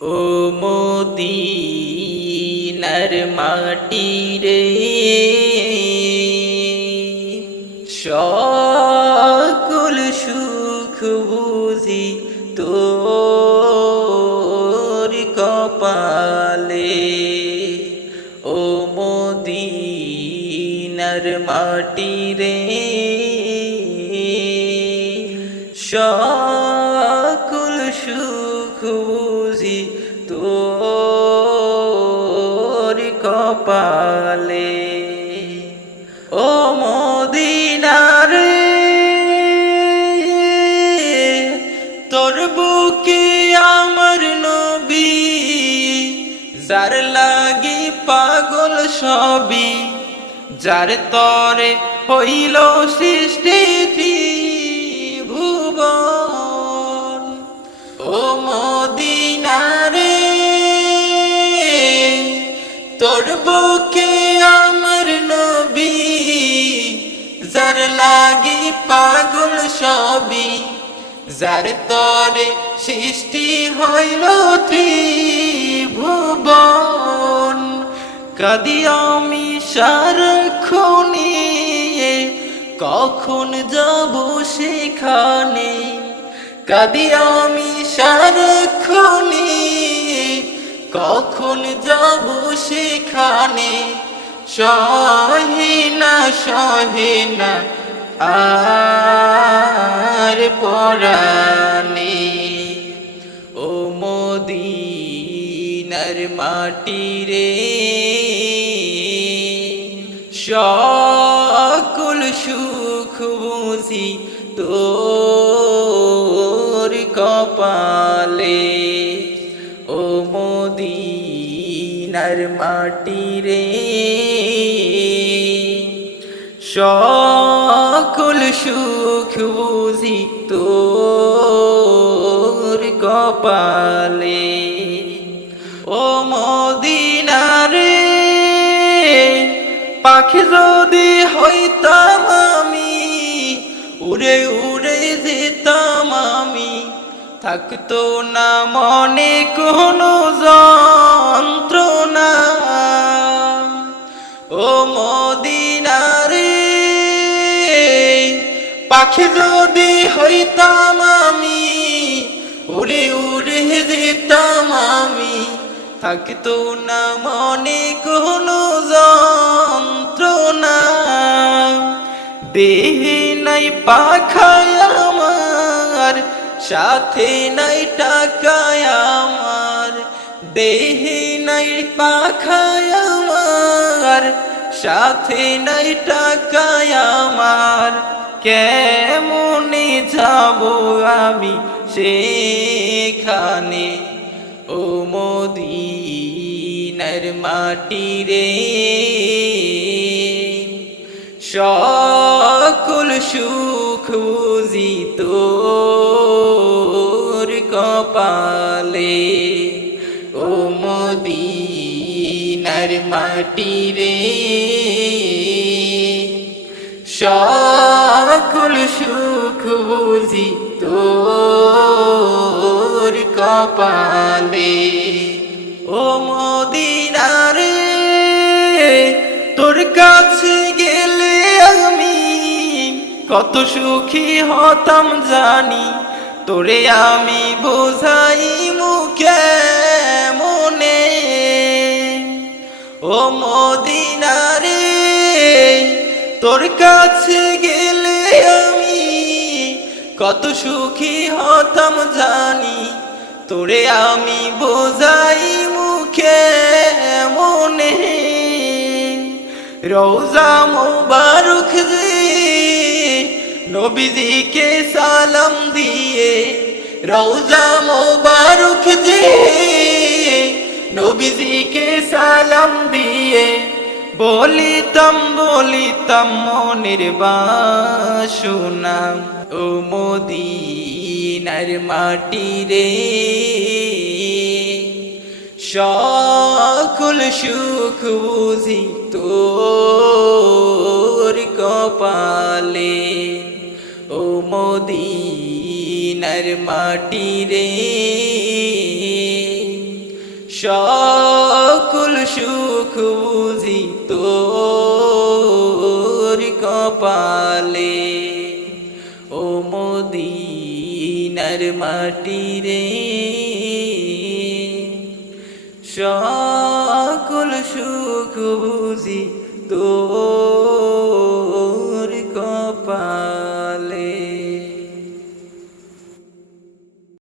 ও মদিনার মাটি রে, সকল সুখ বুঝি তোর কপালে। ও মদিনার মাটি রে, সকল সুখ বুঝি তোর কপালে। ও মদিনারে, তোর বুকে আমার নবী, যার লাগি পাগল সবই, যার তরে হইল সৃষ্টি ত্রিভুবন। ও মদিনারে, তোর বুকে আমার নবী, যার লাগি পাগল সবই, যার তরে সৃষ্টি হইল ত্রিভুবন। কাঁদি আমি সারাক্ষণে, কখন যাব সেখানে। কাঁদি আমি সারাক্ষণে, কখন যাব সেখানে। সহে না সহে না আর পরাণে। ও মদিনার মাটি রে, সকল সুখ বুঝি তোর কপালে। ও মদিনার মাটি রে, সকল সুখ বুঝি তোর কপালে। ও মদিনারে, পাখি যদি হইতাম আমি, উড়ে উড়ে যেতাম আমি, থাকতো না মনে কোনো যন্ত্রণা। ও মদিনারে, পাখি যদি হইতাম আমি, উড়ে উড়ে যেতাম আমি, থাকতো না মনে কোনো যন্ত্রণা। দেহে নাই পাখায় আমার, সাথে নাই টাকায় আমার। দেহে নাই পাখায় আমার, সাথে নাই টাকায় আমার। কেমনে যাব আমি সেখানে। ও মদিনার মাটি রে, সকল সুখ বুঝি তোর কপালে। ও মদিনার মাটি রে, সকল সুখ বুঝি তোর কপালে। ও মদিনারে, তোর কাছে গেলে আমি কত সুখী হতাম জানি। তোরে আমি বোঝাই মুখে মনে। ও মদিনারে, তোর কাছে গেলে আমি কত সুখী হতাম জানি। তোরে আমি বোঝাই মুখে মনে। রওজা মুবারক যে নবীজিকে সালাম দিয়ে, রওজা মুবারক যে নবীজিকে সালাম দিয়ে, বলিতাম বলিতাম মনের বাসনা। ও মদিনার মাটি রে, সকল সুখ বুঝি তোর কপালে। ও মদিনার মাটি রে, সকল সুখ বুঝি তোর কপালে ও মদিনার মাটি রে সকল সুখ বুঝি তোর